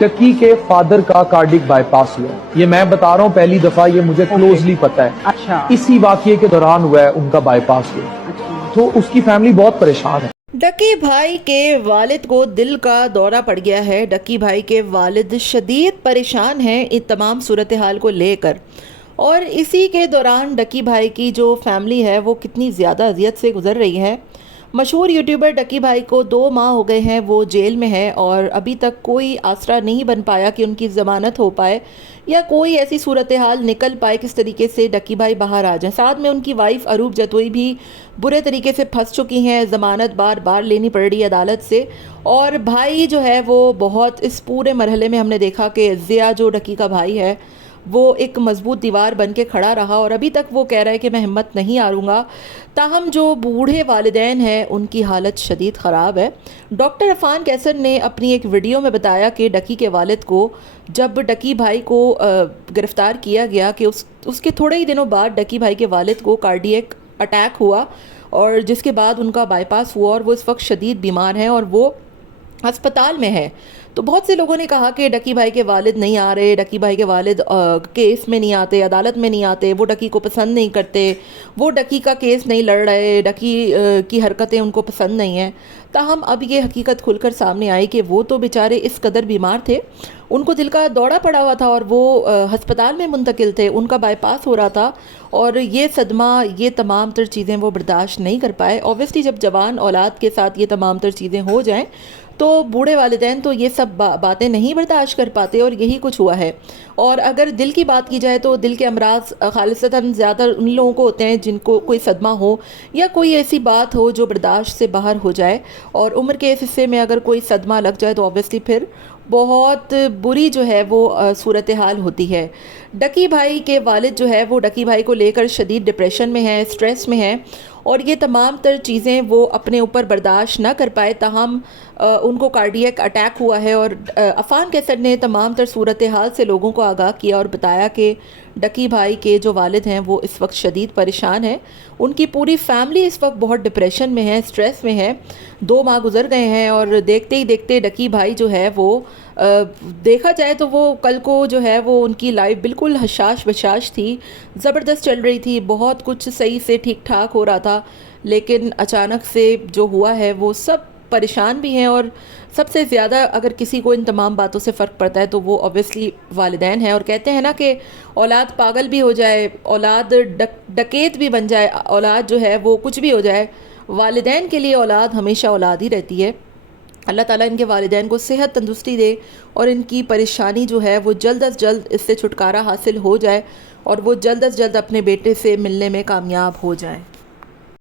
डकी के फादर का cardiac bypass हुआ। ये मैं बता रहा हूँ पहली दफा, ये मुझे क्लोजली पता है। अच्छा इसी वाकये के दौरान हुआ है उनका बाईपास हुआ, अच्छा। तो उसकी फैमिली बहुत परेशान है। डकी भाई के वालिद को दिल का दौरा पड़ गया है। डकी भाई के वालिद शदीद परेशान हैं इन तमाम सूरत हाल को लेकर, और इसी के दौरान डकी भाई की जो फैमिली है वो कितनी ज़्यादा अजियत से गुजर रही है। मशहूर यूट्यूबर डकी भाई को 2 माह हो गए हैं वो जेल में है, और अभी तक कोई आसरा नहीं बन पाया कि उनकी ज़मानत हो पाए या कोई ऐसी सूरत हाल निकल पाए किस तरीके से डकी भाई बाहर आ जाए। साथ में उनकी वाइफ अरूप जतोई भी बुरे तरीके से फंस चुकी हैं, ज़मानत बार बार लेनी पड़ रही है अदालत से। और भाई जो है वो बहुत इस पूरे मरहले में हमने देखा कि ज़िया जो डकी का भाई है वो एक मजबूत दीवार बन के खड़ा रहा, और अभी तक वो कह रहा है कि मैं हिम्मत नहीं हारूंगा। ताहम जो बूढ़े वालिदैन हैं उनकी हालत शदीद ख़राब है। डॉक्टर अफान कैसर ने अपनी एक वीडियो में बताया कि डकी के वालिद को जब डकी भाई को गिरफ़्तार किया गया कि उसके थोड़े ही दिनों बाद डकी भाई के वालिद को कार्डियक अटैक हुआ, और जिसके बाद उनका बाईपास हुआ, और वो इस वक्त शदीद बीमार हैं और वो अस्पताल में है। तो बहुत से लोगों ने कहा कि डकी भाई के वालिद नहीं आ रहे, डकी भाई के वालिद केस में नहीं आते, अदालत में नहीं आते, वो डकी को पसंद नहीं करते, वो डकी का केस नहीं लड़ रहे, डकी की हरकतें उनको पसंद नहीं हैं। ताहम अब ये हकीकत खुलकर सामने आई कि वो तो बेचारे इस कदर बीमार थे, उनको दिल का दौरा पड़ा हुआ था और वो हस्पताल में मुंतकिल थे, उनका बाईपास हो रहा था, और ये सदमा, ये तमाम तर चीज़ें वो बर्दाश्त नहीं कर पाए। ऑब्वियसली जब जवान औलाद के साथ ये तमाम तर चीज़ें हो जाएं तो बूढ़े वालिदैन तो ये सब बातें नहीं बर्दाश्त कर पाते, और यही कुछ हुआ है। और अगर दिल की बात की जाए तो दिल के अमराज खालिसतन ज़्यादा उन लोगों को होते हैं जिनको कोई सदमा हो या कोई ऐसी बात हो जो बर्दाश्त से बाहर हो जाए, और उम्र के इस हिस्से में अगर कोई सदमा लग जाए तो ऑब्वियसली फिर बहुत बुरी जो है वो सूरत हाल होती है। डकी भाई के वालिद जो है वो डकी भाई को लेकर शदीद डिप्रेशन में है, स्ट्रेस में है, और ये तमाम तर चीज़ें वो अपने ऊपर बर्दाश्त ना कर पाए। ताहम उनको कार्डियक अटैक हुआ है, और अफान कैसर ने तमाम तर सूरत हाल से लोगों को आगाह किया और बताया कि डकी भाई के जो वालिद हैं वो इस वक्त शदीद परेशान हैं, उनकी पूरी फैमिली इस वक्त बहुत डिप्रेशन में है, स्ट्रेस में है। 2 माह गुजर गए हैं, और देखते ही देखते डकी भाई जो है वो देखा जाए तो वो कल को जो है वो उनकी लाइफ बिल्कुल हशाश बशाश थी, ज़बरदस्त चल रही थी, बहुत कुछ सही से ठीक ठाक हो रहा था, लेकिन अचानक से जो हुआ है वो सब परेशान भी हैं। और सबसे ज़्यादा अगर किसी को इन तमाम बातों से फ़र्क पड़ता है तो वो ऑब्वियसली वालिदैन हैं। और कहते हैं ना कि औलाद पागल भी हो जाए, औलाद डकैत भी बन जाए, औलाद जो है वो कुछ भी हो जाए, वालिदैन के लिए औलाद हमेशा औलाद ही रहती है। अल्लाह ताला इनके वालिदैन को सेहत तंदुरुस्ती दे, और इनकी परेशानी जो है वो जल्द अज जल्द इससे छुटकारा हासिल हो जाए, और वो जल्द अज जल्द अपने बेटे से मिलने में कामयाब हो जाएं।